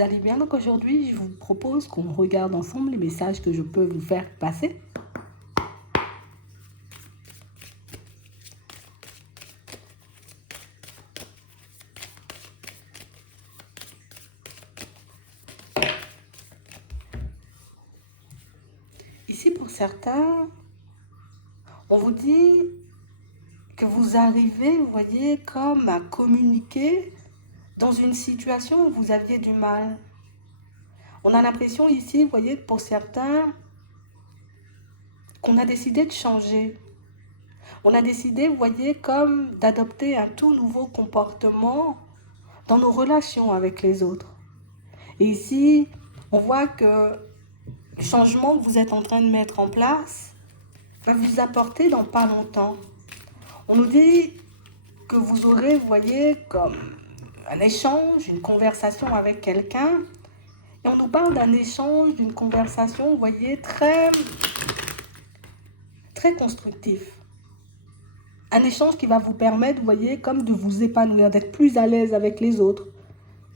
vous allez bien. Donc aujourd'hui, je vous propose qu'on regarde ensemble les messages que je peux vous faire passer. Ici, pour certains, on vous dit que vous arrivez, vous voyez, comme à communiquer dans une situation où vous aviez du mal. On a l'impression ici, vous voyez, pour certains, qu'on a décidé de changer. On a décidé, vous voyez, comme d'adopter un tout nouveau comportement dans nos relations avec les autres. Et ici, on voit que le changement que vous êtes en train de mettre en place va vous apporter dans pas longtemps. On nous dit que vous aurez, vous voyez, comme un échange, une conversation avec quelqu'un. Et on nous parle d'un échange, d'une conversation, vous voyez, très constructif. Un échange qui va vous permettre, vous voyez, comme de vous épanouir, d'être plus à l'aise avec les autres,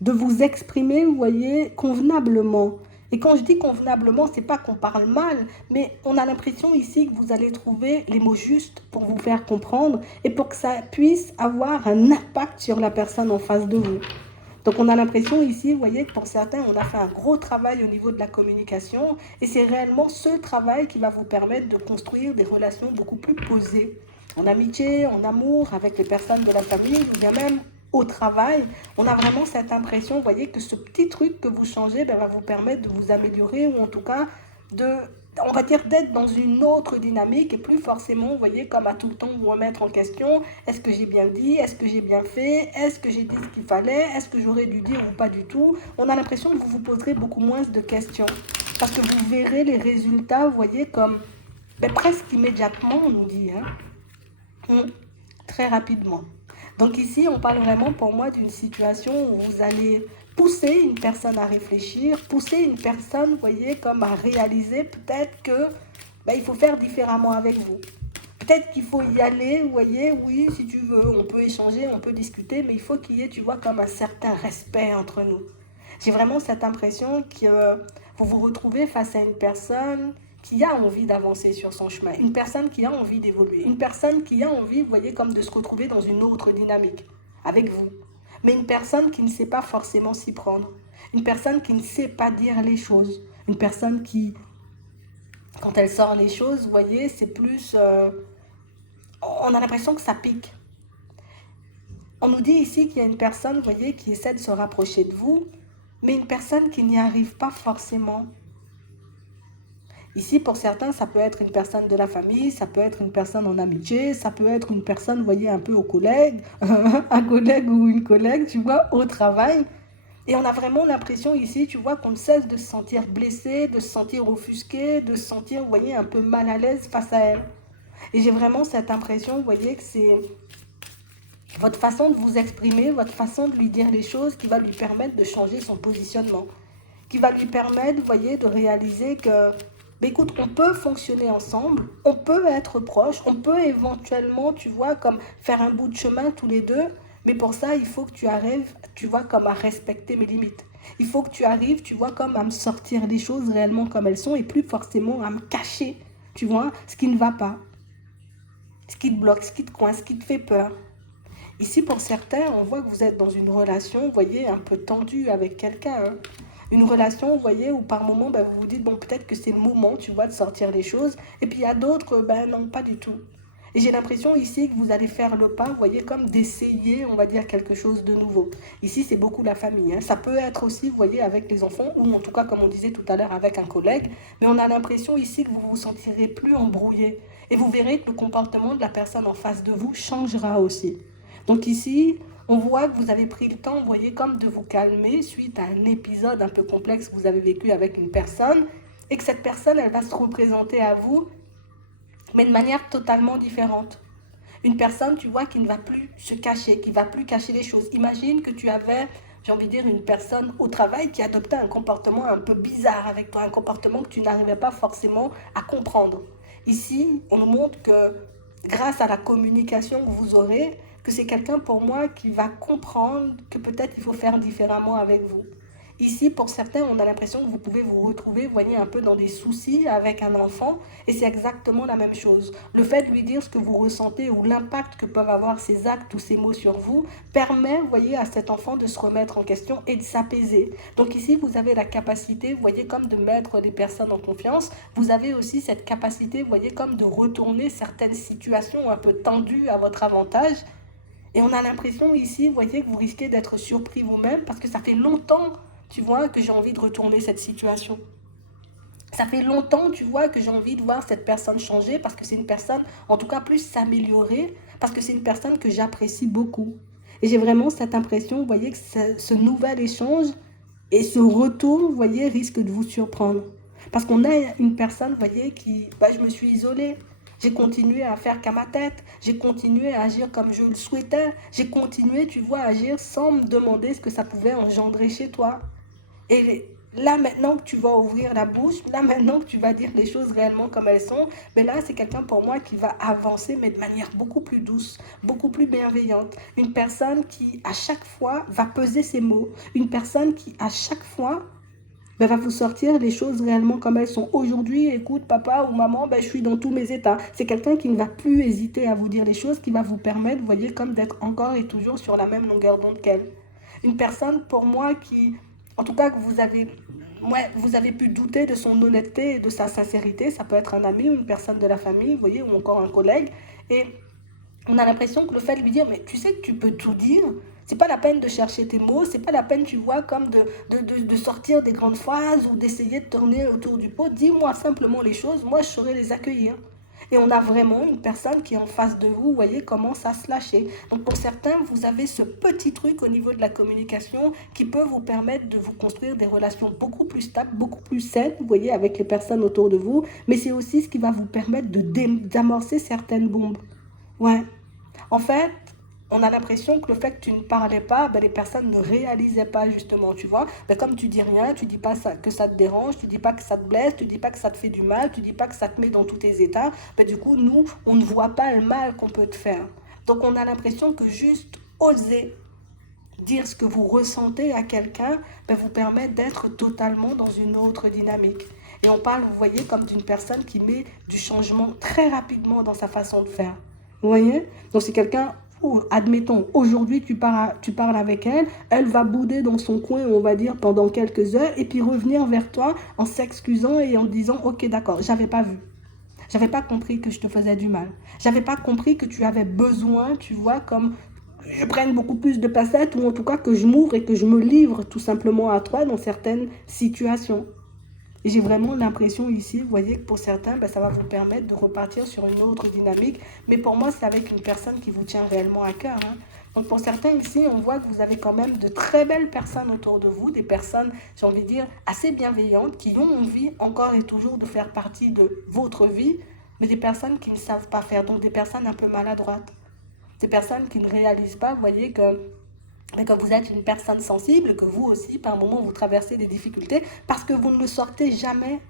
de vous exprimer, vous voyez, convenablement. Et quand je dis convenablement, c'est pas qu'on parle mal, mais on a l'impression ici que vous allez trouver les mots justes pour vous faire comprendre et pour que ça puisse avoir un impact sur la personne en face de vous. Donc on a l'impression ici, vous voyez, que pour certains, on a fait un gros travail au niveau de la communication et c'est réellement ce travail qui va vous permettre de construire des relations beaucoup plus posées. En amitié, en amour, avec les personnes de la famille ou bien même au travail, on a vraiment cette impression, vous voyez, que ce petit truc que vous changez va vous permettre de vous améliorer ou en tout cas on va dire d'être dans une autre dynamique et plus forcément, vous voyez, comme à tout le temps vous remettre en question. Est-ce que j'ai bien dit? Est-ce que j'ai bien fait? Est-ce que j'ai dit ce qu'il fallait? Est-ce que j'aurais dû dire ou pas du tout? On a l'impression que vous vous poserez beaucoup moins de questions parce que vous verrez les résultats, vous voyez, comme presque immédiatement, on nous dit, très rapidement. Donc ici, on parle vraiment pour moi d'une situation où vous allez pousser une personne à réfléchir, pousser une personne, vous voyez, comme à réaliser peut-être que il faut faire différemment avec vous. Peut-être qu'il faut y aller, vous voyez, oui, si tu veux, on peut échanger, on peut discuter, mais il faut qu'il y ait, tu vois, comme un certain respect entre nous. J'ai vraiment cette impression que vous vous retrouvez face à une personne qui a envie d'avancer sur son chemin, une personne qui a envie d'évoluer, une personne qui a envie, vous voyez, comme de se retrouver dans une autre dynamique avec vous. Mais une personne qui ne sait pas forcément s'y prendre, une personne qui ne sait pas dire les choses, une personne qui, quand elle sort les choses, vous voyez, c'est plus... on a l'impression que ça pique. On nous dit ici qu'il y a une personne, vous voyez, qui essaie de se rapprocher de vous, mais une personne qui n'y arrive pas forcément. Ici, pour certains, ça peut être une personne de la famille, ça peut être une personne en amitié, ça peut être une personne, vous voyez, un peu au collègue, un collègue ou une collègue, tu vois, au travail. Et on a vraiment l'impression ici, tu vois, qu'on ne cesse de se sentir blessé, de se sentir offusqué, de se sentir, vous voyez, un peu mal à l'aise face à elle. Et j'ai vraiment cette impression, vous voyez, que c'est votre façon de vous exprimer, votre façon de lui dire les choses qui va lui permettre de changer son positionnement, qui va lui permettre, vous voyez, de réaliser que, écoute, on peut fonctionner ensemble, on peut être proches, on peut éventuellement, tu vois, comme faire un bout de chemin tous les deux, mais pour ça, il faut que tu arrives, tu vois, comme à respecter mes limites. Il faut que tu arrives, tu vois, comme à me sortir les choses réellement comme elles sont et plus forcément à me cacher, tu vois, ce qui ne va pas, ce qui te bloque, ce qui te coince, ce qui te fait peur. Ici, pour certains, on voit que vous êtes dans une relation, vous voyez, un peu tendue avec quelqu'un. Une relation, vous voyez, où par moment, vous vous dites, bon, peut-être que c'est le moment, tu vois, de sortir les choses. Et puis, il y a d'autres, non, pas du tout. Et j'ai l'impression ici que vous allez faire le pas, vous voyez, comme d'essayer, on va dire, quelque chose de nouveau. Ici, c'est beaucoup la famille. Ça peut être aussi, vous voyez, avec les enfants, ou en tout cas, comme on disait tout à l'heure, avec un collègue. Mais on a l'impression ici que vous vous sentirez plus embrouillé. Et vous verrez que le comportement de la personne en face de vous changera aussi. Donc ici, on voit que vous avez pris le temps, vous voyez, comme de vous calmer suite à un épisode un peu complexe que vous avez vécu avec une personne et que cette personne, elle va se représenter à vous, mais de manière totalement différente. Une personne, tu vois, qui ne va plus se cacher, qui ne va plus cacher les choses. Imagine que tu avais, j'ai envie de dire, une personne au travail qui adoptait un comportement un peu bizarre avec toi, un comportement que tu n'arrivais pas forcément à comprendre. Ici, on nous montre que grâce à la communication que vous aurez, que c'est quelqu'un pour moi qui va comprendre que peut-être il faut faire différemment avec vous. Ici, pour certains, on a l'impression que vous pouvez vous retrouver, vous voyez, un peu dans des soucis avec un enfant, et c'est exactement la même chose. Le fait de lui dire ce que vous ressentez ou l'impact que peuvent avoir ses actes ou ses mots sur vous permet, vous voyez, à cet enfant de se remettre en question et de s'apaiser. Donc ici, vous avez la capacité, vous voyez, comme de mettre les personnes en confiance. Vous avez aussi cette capacité, vous voyez, comme de retourner certaines situations un peu tendues à votre avantage. Et on a l'impression ici, vous voyez, que vous risquez d'être surpris vous-même parce que ça fait longtemps, tu vois, que j'ai envie de retourner cette situation. Ça fait longtemps, tu vois, que j'ai envie de voir cette personne changer parce que c'est une personne, en tout cas plus s'améliorer, parce que c'est une personne que j'apprécie beaucoup. Et j'ai vraiment cette impression, vous voyez, que ce nouvel échange et ce retour, vous voyez, risque de vous surprendre. Parce qu'on a une personne, vous voyez, qui, je me suis isolée. J'ai continué à faire qu'à ma tête. J'ai continué à agir comme je le souhaitais. J'ai continué, tu vois, à agir sans me demander ce que ça pouvait engendrer chez toi. Et là, maintenant que tu vas ouvrir la bouche, là, maintenant que tu vas dire les choses réellement comme elles sont, mais là, c'est quelqu'un pour moi qui va avancer, mais de manière beaucoup plus douce, beaucoup plus bienveillante. Une personne qui, à chaque fois, va peser ses mots. Une personne qui, à chaque fois, va vous sortir les choses réellement comme elles sont. Aujourd'hui, écoute, papa ou maman, je suis dans tous mes états. C'est quelqu'un qui ne va plus hésiter à vous dire les choses, qui va vous permettre, vous voyez, comme d'être encore et toujours sur la même longueur d'onde qu'elle. Une personne, pour moi, qui, en tout cas, que vous avez pu douter de son honnêteté et de sa sincérité. Ça peut être un ami ou une personne de la famille, vous voyez, ou encore un collègue. Et on a l'impression que le fait de lui dire, mais tu sais que tu peux tout dire, c'est pas la peine de chercher tes mots, c'est pas la peine, tu vois, comme de sortir des grandes phrases ou d'essayer de tourner autour du pot. Dis-moi simplement les choses, moi je saurais les accueillir. Et on a vraiment une personne qui est en face de vous, vous voyez, commence à se lâcher. Donc pour certains, vous avez ce petit truc au niveau de la communication qui peut vous permettre de vous construire des relations beaucoup plus stables, beaucoup plus saines, vous voyez, avec les personnes autour de vous. Mais c'est aussi ce qui va vous permettre d'amorcer certaines bombes. Ouais. En fait, on a l'impression que le fait que tu ne parlais pas, les personnes ne réalisaient pas justement, tu vois. Comme tu dis rien, tu dis pas ça, que ça te dérange, tu dis pas que ça te blesse, tu dis pas que ça te fait du mal, tu dis pas que ça te met dans tous tes états. Du coup, nous, on ne voit pas le mal qu'on peut te faire. Donc, on a l'impression que juste oser dire ce que vous ressentez à quelqu'un vous permet d'être totalement dans une autre dynamique. Et on parle, vous voyez, comme d'une personne qui met du changement très rapidement dans sa façon de faire. Vous voyez? Donc c'est quelqu'un, admettons, aujourd'hui tu parles avec elle, elle va bouder dans son coin, on va dire, pendant quelques heures, et puis revenir vers toi en s'excusant et en disant, ok, d'accord, j'avais pas vu. J'avais pas compris que je te faisais du mal. J'avais pas compris que tu avais besoin, tu vois, comme je prenne beaucoup plus de passettes ou en tout cas que je m'ouvre et que je me livre tout simplement à toi dans certaines situations. Et j'ai vraiment l'impression ici, vous voyez, que pour certains, ça va vous permettre de repartir sur une autre dynamique. Mais pour moi, c'est avec une personne qui vous tient réellement à cœur. Donc pour certains ici, on voit que vous avez quand même de très belles personnes autour de vous, des personnes, j'ai envie de dire, assez bienveillantes, qui ont envie encore et toujours de faire partie de votre vie, mais des personnes qui ne savent pas faire, donc des personnes un peu maladroites. Des personnes qui ne réalisent pas, vous voyez, que vous êtes une personne sensible, que vous aussi, par moments, vous traversez des difficultés parce que vous ne le sortez jamais.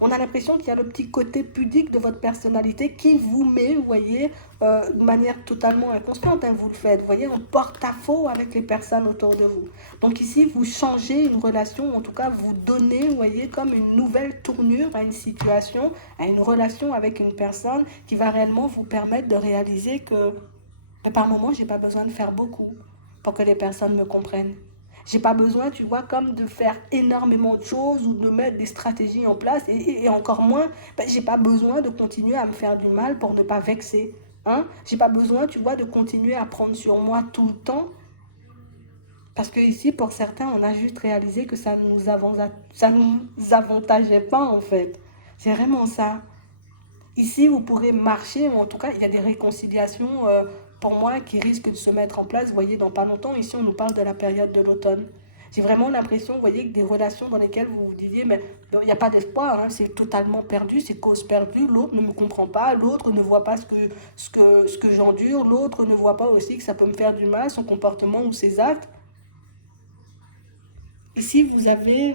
On a l'impression qu'il y a le petit côté pudique de votre personnalité qui vous met, vous voyez, de manière totalement inconsciente, vous le faites, vous voyez, en porte-à-faux avec les personnes autour de vous. Donc ici, vous changez une relation, en tout cas, vous donnez, vous voyez, comme une nouvelle tournure à une situation, à une relation avec une personne qui va réellement vous permettre de réaliser que par moment, j'ai pas besoin de faire beaucoup pour que les personnes me comprennent. J'ai pas besoin, tu vois, comme de faire énormément de choses ou de mettre des stratégies en place et encore moins, j'ai pas besoin de continuer à me faire du mal pour ne pas vexer. J'ai pas besoin, tu vois, de continuer à prendre sur moi tout le temps parce que ici, pour certains, on a juste réalisé que ça nous avantageait pas en fait. C'est vraiment ça. Ici, vous pourrez marcher, ou en tout cas, il y a des réconciliations, pour moi, qui risquent de se mettre en place. Vous voyez, dans pas longtemps, ici, on nous parle de la période de l'automne. J'ai vraiment l'impression, vous voyez, que des relations dans lesquelles vous vous disiez, mais il n'y a pas d'espoir, c'est totalement perdu, c'est cause perdue, l'autre ne me comprend pas, l'autre ne voit pas ce que j'endure, l'autre ne voit pas aussi que ça peut me faire du mal, son comportement ou ses actes. Ici, vous avez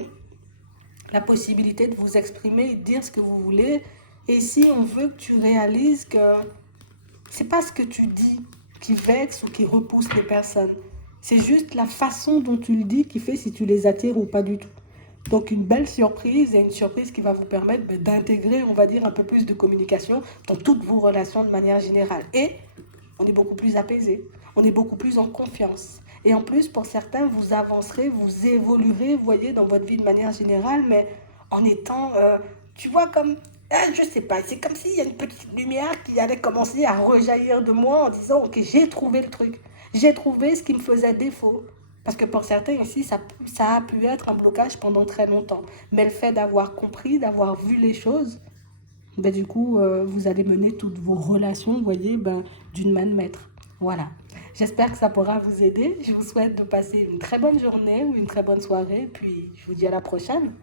la possibilité de vous exprimer, de dire ce que vous voulez. Et si on veut que tu réalises que c'est pas ce que tu dis qui vexe ou qui repousse les personnes. C'est juste la façon dont tu le dis qui fait si tu les attires ou pas du tout. Donc une belle surprise et une surprise qui va vous permettre d'intégrer, on va dire, un peu plus de communication dans toutes vos relations de manière générale. Et on est beaucoup plus apaisé, on est beaucoup plus en confiance. Et en plus, pour certains, vous avancerez, vous évoluerez, vous voyez, dans votre vie de manière générale, mais en étant, tu vois, comme, je sais pas, c'est comme s'il y a une petite lumière qui allait commencer à rejaillir de moi en disant, ok, j'ai trouvé le truc, j'ai trouvé ce qui me faisait défaut. Parce que pour certains ici, ça a pu être un blocage pendant très longtemps. Mais le fait d'avoir compris, d'avoir vu les choses, ben, du coup, vous allez mener toutes vos relations, vous voyez, ben, d'une main de maître. Voilà. J'espère que ça pourra vous aider. Je vous souhaite de passer une très bonne journée ou une très bonne soirée. Puis, je vous dis à la prochaine.